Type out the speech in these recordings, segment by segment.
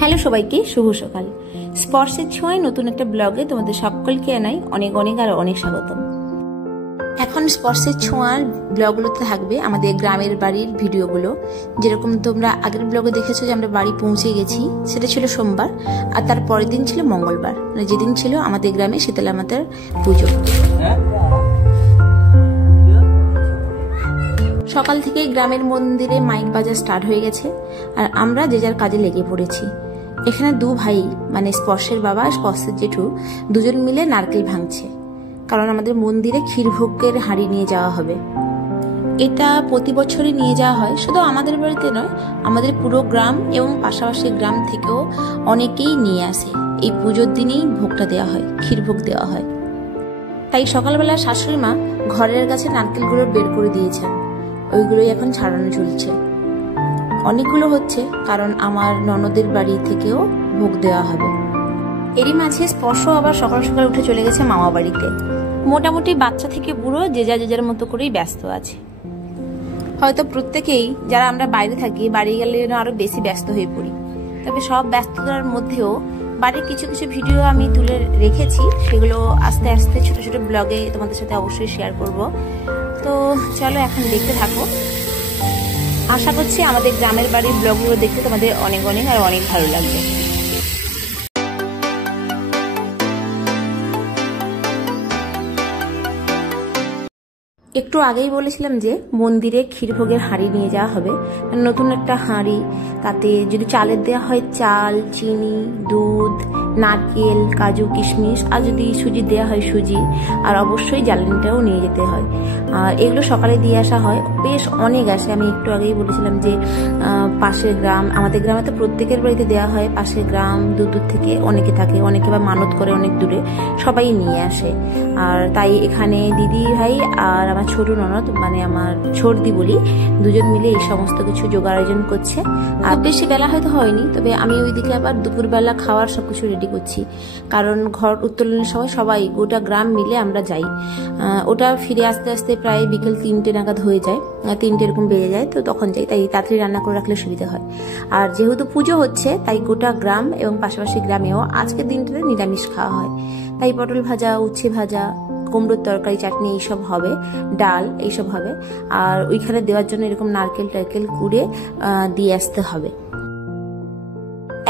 Hello সবাইকে, শুভ সকাল। স্পর্শের ছোঁয়ায় নতুন একটা ব্লগে তোমাদের সকলকে জানাই অনেক অনেক আর অনেক স্বাগতম। এখন স্পর্শের ছোঁয়ার ব্লগগুলোতে থাকবে আমাদের গ্রামের বাড়ির ভিডিওগুলো। যেরকম তোমরা আগের ব্লগে দেখেছো যে আমরা বাড়ি পৌঁছে গেছি, সেটা ছিল সোমবার, আর তার পরের দিন ছিল মঙ্গলবার, মানে যেদিন ছিল আমাদের গ্রামে শীতলা মাতার পুজো। সকাল থেকে গ্রামের মন্দিরে মাইক বাজা স্টার্ট হয়ে গেছে, আর আমরা যে যার কাজে লেগে পড়েছি। এখানে দু ভাই, মানে স্পর্শের বাবা আর স্পর্শের জেঠু, দুজন মিলে নারকেল ভাঙছে, কারণ আমাদের মন্দিরে ক্ষীরভোগের হাঁড়ি নিয়ে যাওয়া হবে। এটা প্রতি বছরই নিয়ে যাওয়া হয়, শুধু আমাদের বাড়িতে নয়, আমাদের পুরো গ্রাম এবং পাশাপাশি গ্রাম থেকেও অনেকেই নিয়ে আসে। এই পুজোর দিনেই ভোগটা দেওয়া হয়, ক্ষীরভোগ দেওয়া হয়। তাই সকালবেলা শাশুড়ি মা ঘরের কাছে নারকেলগুলো বের করে দিয়েছেন, ওইগুলোই এখন ছাড়ানো চলছে। অনেকগুলো হচ্ছে, কারণ আমার ননদের বাড়ি থেকেও ভোগ দেওয়া হবে। এরই মাঝে স্পর্শ আবার সকাল সকাল উঠে চলে গেছে মামা বাড়িতে। মোটামুটি বাচ্চা থেকে বুড়ো যে যার মতো করেই ব্যস্ত আছে। হয়তো প্রত্যেকেই যারা আমরা বাইরে থাকি, বাড়ি গেলে আরো বেশি ব্যস্ত হয়ে পড়ি। তবে সব ব্যস্ততার মধ্যেও বাড়ির কিছু কিছু ভিডিও আমি তুলে রেখেছি, সেগুলো আস্তে আস্তে ছোট ছোট ব্লগে তোমাদের সাথে অবশ্যই শেয়ার করব। তো চলো এখন দেখতে থাকো। আশা করছি আমাদের গ্রামের বাড়ির ব্লগগুলো দেখতে তোমাদের অনেক অনেক আর অনেক ভালো লাগবে। একটু আগেই বলেছিলাম যে মন্দিরে ক্ষীরভোগের হাঁড়ি নিয়ে যাওয়া হবে, নতুন একটা হাঁড়ি। তাতে যদি চালের দেওয়া হয় চাল, চিনি, দুধ, নারকেল, কাজু, কিশমিশ, আর যদি সুজি দেওয়া হয় সুজি, আর অবশ্যই জ্বালানিটাও নিয়ে যেতে হয়। আর এগুলো সকালে দিয়ে আসা হয়, বেশ অনেক আসে। আমি একটু আগেই বলেছিলাম যে পাশের গ্রাম, আমাদের গ্রামে তো প্রত্যেকের বাড়িতে দেওয়া হয়, পাশের গ্রাম দূর দূর থেকে অনেকে থাকে, অনেকে বা মানত করে অনেক দূরে, সবাই নিয়ে আসে। আর তাই এখানে দিদি ভাই আর আমার ছোট ননদ, মানে আমার ছোটদি বলি, দুজন মিলে এই সমস্ত কিছু জোগাড় আয়োজন করছে। আর বেশি বেলা হয়তো হয়নি, তবে আমি ওইদিকে আবার দুপুরবেলা খাওয়ার সবকিছু রেডি করছি, কারণ ঘর উত্তোলনের সময় সবাই গোটা গ্রাম মিলে আমরা যাই। ওটা ফিরে আসতে আসতে প্রায় বিকেল 3টে নাগাদ হয়ে যায়, 3টে এরকম বেজে যায়, তো তখন যাই। তাই তাড়াতাড়ি রান্না করে রাখলে সুবিধা হয়। আর যেহেতু পুজো হচ্ছে, তাই গোটা গ্রাম এবং পাশাপাশি গ্রামেও আজকের দিনটাতে নিরামিষ খাওয়া হয়। তাই পটল ভাজা, উচ্ছে ভাজা, কুমড়োর তরকারি, চাটনি এইসব হবে, ডাল এইসব হবে। আর ওইখানে দেওয়ার জন্য এরকম নারকেল টারকেল কুড়ে দিয়ে আসতে হবে।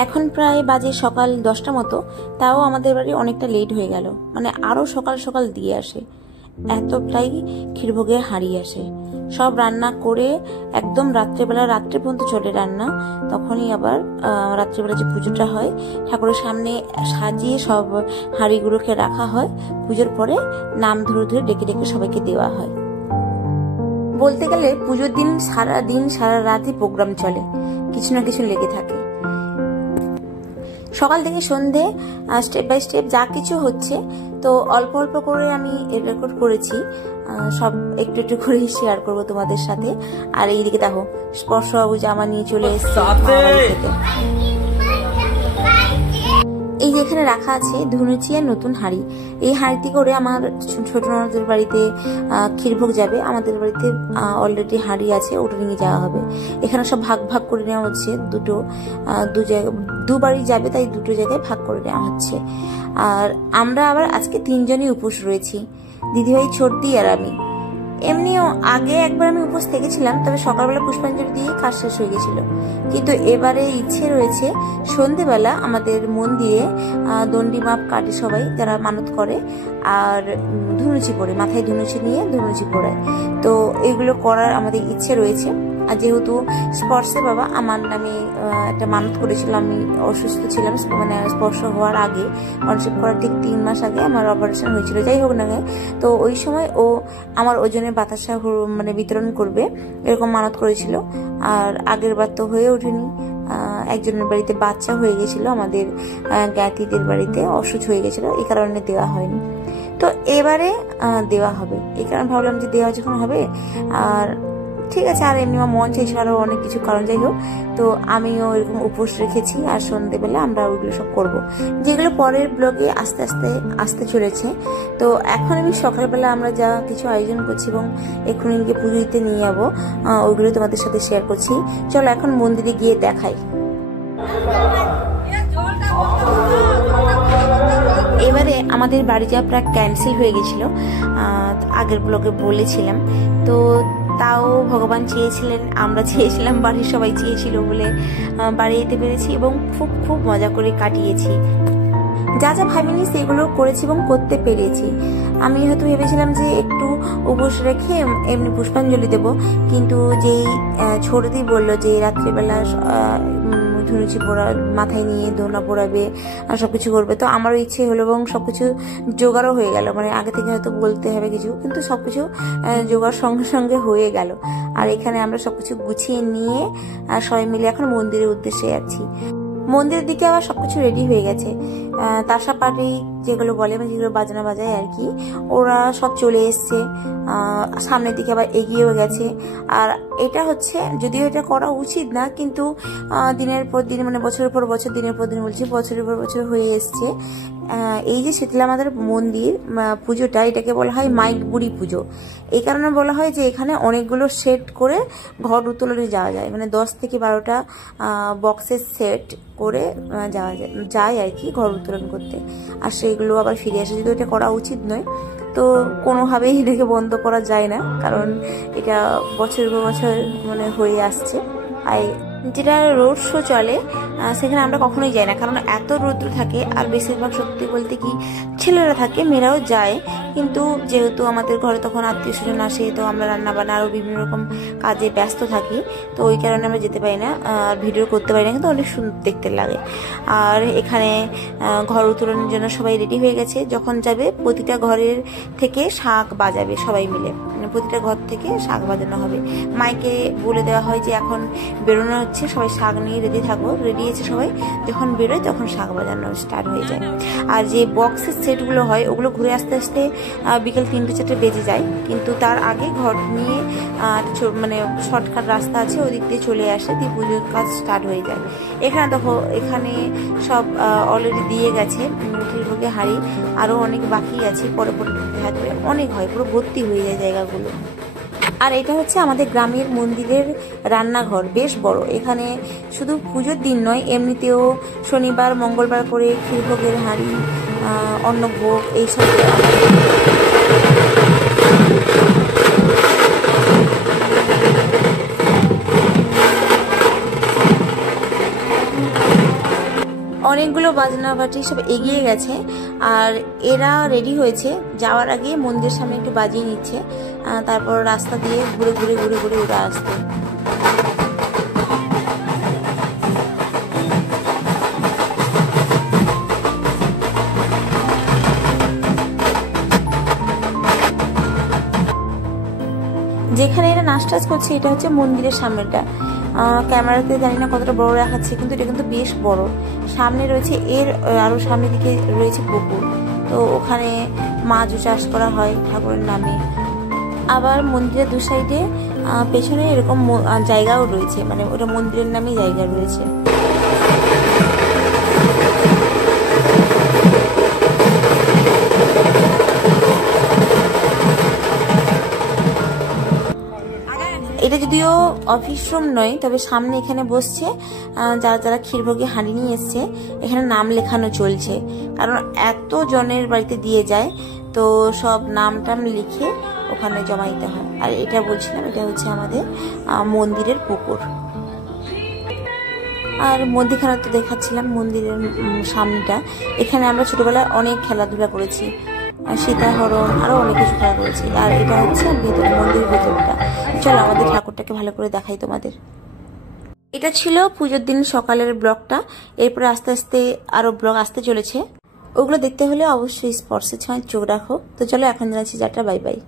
এখন প্রায় বাজে সকাল 10টা মতো, তাও আমাদের বাড়ি অনেকটা লেট হয়ে গেল, মানে আরো সকাল সকাল দিয়ে আসে, এতটাই ক্ষীরভোগের হাঁড়ি আসে। সব রান্না করে একদম রাত্রে পর্যন্ত চলে রান্না। তখনই আবার রাত্রেবেলা যে পুজোটা হয়, ঠাকুরের সামনে সাজিয়ে সব হাঁড়িগুলোকে রাখা হয়। পুজোর পরে নাম ধরে ধরে ডেকে ডেকে সবাইকে দেওয়া হয়। বলতে গেলে পুজোর দিন সারা রাতই প্রোগ্রাম চলে, কিছু না কিছু লেগে থাকে। সকাল থেকে সন্ধে স্টেপ বাই স্টেপ যা কিছু হচ্ছে, তো অল্প অল্প করে আমি রেকর্ড করেছি, সব একটু একটু করে শেয়ার করব তোমাদের সাথে। আর এইদিকে দেখো স্পর্শবাবু জামা নিয়ে চলে এসেছে। এই যে এখানে রাখা আছে ধুনুচিয়ার নতুন হাঁড়ি। এই হাঁড়িতে করে আমার ছোট ননদের বাড়িতে ক্ষীরভোগ যাবে। আমাদের বাড়িতে অলরেডি হাঁড়ি আছে, ওটা নিয়ে যাওয়া হবে। এখানে সব ভাগ ভাগ করে নেওয়া হচ্ছে, দু বাড়ি যাবে, তাই দুটো জায়গায় ভাগ করে নেওয়া হচ্ছে। আর আমরা আবার আজকে 3জনই উপোস রয়েছি, দিদিভাই, ছোটদি আর আমি। এমনিও আগে একবার আমি উপোস থেকেছিলাম, তবে সকালবেলা পুষ্পাঞ্জলি দিয়ে কাজ শেষ হয়ে গেছিল। কিন্তু এবারে ইচ্ছে রয়েছে সন্ধেবেলা আমাদের মন্দিরে দণ্ডি মাপ কাটে সবাই যারা মানত করে, আর ধুনুচি পড়ে, মাথায় ধুনুচি নিয়ে ধুনুচি পড়ায়। তো এগুলো করার আমাদের ইচ্ছে রয়েছে। আর যেহেতু স্পর্শের বাবা আমার নামে একটা মানত করেছিল, আমি অসুস্থ ছিলাম, মানে স্পর্শ হওয়ার আগে, কনসেপ্ট করার ঠিক 3 মাস আগে আমার অপারেশন হয়েছিল, যাই হোক না। তো ওই সময় ও আমার ওজনের বাতাসা মানে বিতরণ করবে, এরকম মানত করেছিল। আর আগের বার তো হয়ে ওঠেনি, একজনের বাড়িতে বাচ্চা হয়ে গেছিল, আমাদের জ্ঞাতিদের বাড়িতে অসুখ হয়ে গেছিল, এই কারণে দেওয়া হয়নি। তো এবারে দেওয়া হবে, এই কারণে ভাবলাম যে দেওয়া যখন হবে, আর ঠিক আছে। আর এমনি মন চাইছে আরো অনেক কিছু কারণ, যাই হোক। তো আমিও এরকম উপোস রেখেছি, আর সন্ধ্যেবেলা আমরা ওইগুলো সব করবো, যেগুলো পরের ব্লগে আস্তে আস্তে আসতে চলেছে। তো এখন আমি সকালবেলা আমরা যা কিছু আয়োজন করছি এবং এক্ষুনি গিয়ে পুজো দিতে নিয়ে যাবো, ওইগুলো তোমাদের সাথে শেয়ার করছি। চলো এখন মন্দিরে গিয়ে দেখাই। আমাদের বাড়ি যাওয়া প্রায় ক্যান্সেল হয়ে গেছিলো, আগের ব্লগে বলেছিলাম। তো তাও ভগবান চেয়েছিলেন, আমরা চেয়েছিলাম, বাড়ির সবাই চেয়েছিল বলে বাড়ি যেতে পেরেছি এবং খুব খুব মজা করে কাটিয়েছি। যা যা ভাবিনি সেগুলো করেছি এবং করতে পেরেছি। আমি হয়তো ভেবেছিলাম যে একটু উপোস রেখে এমনি পুষ্পাঞ্জলি দেব, কিন্তু যেই ছোটদি বললো যে রাত্রিবেলা ধুনুচি পোড়া মাথায় নিয়ে দোনা পোড়াবে আর সবকিছু করবে, তো আমারও ইচ্ছে হলো এবং সবকিছু জোগাড়ও হয়ে গেল। মানে আগে থেকে হয়তো বলতে হবে কিছু, কিন্তু সবকিছু জোগাড় সঙ্গে সঙ্গে হয়ে গেল। আর এখানে আমরা সবকিছু গুছিয়ে নিয়ে সবাই মিলে এখন মন্দিরের উদ্দেশ্যে যাচ্ছি। মন্দিরের দিকে আবার সবকিছু রেডি হয়ে গেছে। তাসা পার্টি যেগুলো বলে, যেগুলো বাজনা বাজায় আর কি, ওরা সব চলে এসছে, সামনের দিকে আবার এগিয়েও গেছে। আর এটা হচ্ছে, যদিও এটা করা উচিত না, কিন্তু দিনের পর দিন, মানে বছরের পর বছর, দিনের পর দিন বলছি, বছরের পর বছর হয়ে এসছে। এই যে শীতলা মাতার মন্দির পুজোটা, এটাকে বলা হয় মাইক বুড়ি পুজো। এই কারণে বলা হয় যে এখানে অনেকগুলো সেট করে ঘর উত্তোলনে যাওয়া যায়, মানে 10 থেকে 12টা বক্সের সেট করে যায় আর কি ঘর উত্তোলন করতে। আর সেইগুলো আবার ফিরে আসে, যদিও এটা করা উচিত নয়, তো কোনোভাবেই এটাকে বন্ধ করা যায় না, কারণ এটা বছরের পর বছর মানে হয়ে আসছে। আর যেটা রোড শো চলে সেখানে আমরা কখনোই যাই না, কারণ এত রৌদ্র থাকে। আর বেশিরভাগ সত্যি বলতে কি ছেলেরা থাকে, মেয়েরাও যায়, কিন্তু যেহেতু আমাদের ঘরে তখন আত্মীয় স্বজন আসে, তো আমরা রান্নাবান্না আরও বিভিন্ন রকম কাজে ব্যস্ত থাকি, তো ওই কারণে আমরা যেতে পারি না আর ভিডিও করতে পারি না, কিন্তু অনেক সুন্দর দেখতে লাগে। আর এখানে ঘর উত্তোলনের জন্য সবাই রেডি হয়ে গেছে। যখন যাবে প্রতিটা ঘরের থেকে শাঁখ বাজাবে সবাই মিলে, প্রতিটা ঘর থেকে শাঁখ বাজানো হবে। মাইকে বলে দেওয়া হয় যে এখন বেরোনো হচ্ছে, সবাই শাঁখ নিয়ে রেডি থাকবো। রেডি আছে সবাই, যখন বেরোয় তখন শাঁখ বাজানো স্টার্ট হয়ে যায়। আর যে বক্সের সেটগুলো হয় ওগুলো ঘুরে আসতে আসতে বিকেল 3-4 বেজে যায়, কিন্তু তার আগে ঘর নিয়ে মানে শর্টকাট রাস্তা আছে, ওই দিক দিয়ে চলে আসে, দিয়ে পুজোর কাজ স্টার্ট হয়ে যায়। এখানে দেখো, এখানে সব অলরেডি দিয়ে গেছে ক্ষীরভোগে হাঁড়ি, আরও অনেক বাকি আছে, পরে পরে থাকবে, অনেক হয়, পুরো ভর্তি হয়ে যায় জায়গাগুলো। আর এটা হচ্ছে আমাদের গ্রামের মন্দিরের রান্নাঘর, বেশ বড়। এখানে শুধু পুজোর দিন নয়, এমনিতেও শনিবার মঙ্গলবার করে ক্ষীরভোগের হাঁড়ি, অন্নভোগ এইসব অনেকগুলো বাজনা বাটি সব এগিয়ে গেছে। আর এরা রেডি হয়েছে, যাওয়ার আগে মন্দিরের সামনে একটু বাজিয়ে নিচ্ছে, তারপর রাস্তা দিয়ে ঘুরে ঘুরে ঘুরে ঘুরে ওরা আসতে। যেখানে এরা নাচ টাচ করছে এটা হচ্ছে মন্দিরের সামনেটা। ক্যামেরাতে জানি না কতটা বড় দেখাচ্ছে, কিন্তু এটা কিন্তু বেশ বড়। সামনে রয়েছে এর আরো সামনের দিকে রয়েছে পুকুর, তো ওখানে মাছ চাষ করা হয় ঠাকুরের নামে। আবার মন্দিরের দু সাইডে পেছনে এরকম জায়গাও রয়েছে, মানে ওটা মন্দিরের নামেই জায়গা রয়েছে। এটা যদিও অফিস রুম নয়, তবে সামনে এখানে বসছে যারা যারা ক্ষীরভোগে হাঁড়ি নিয়ে এসছে, এখানে নাম লেখানো চলছে, কারণ এত জনের বাড়িতে দিয়ে যায়, তো সব নাম টাম লিখে ওখানে জমা দিতে হয়। আর এটা বলছিলাম, এটা হচ্ছে আমাদের মন্দিরের পুকুর। আর মন্দিরখানা তো দেখাচ্ছিলাম, মন্দিরের সামনেটা। এখানে আমরা ছোটবেলায় অনেক খেলাধুলা করেছি, সীতাহরণ আরো অনেক কিছু খেলা করেছি। আর এটা হচ্ছে ভেতর, মন্দিরের ভেতরটা। চলো আমাদের ঠাকুরটাকে ভালো করে দেখাই তোমাদের। এটা ছিল পুজোর দিন সকালের ব্লগটা। এরপরে আস্তে আস্তে আরো ব্লগ আসতে চলেছে, ওগুলো দেখতে হলে অবশ্যই স্পর্শে ছয় চোখ রাখো। তো চলো এখন জানাচ্ছি টাটা, বাই বাই।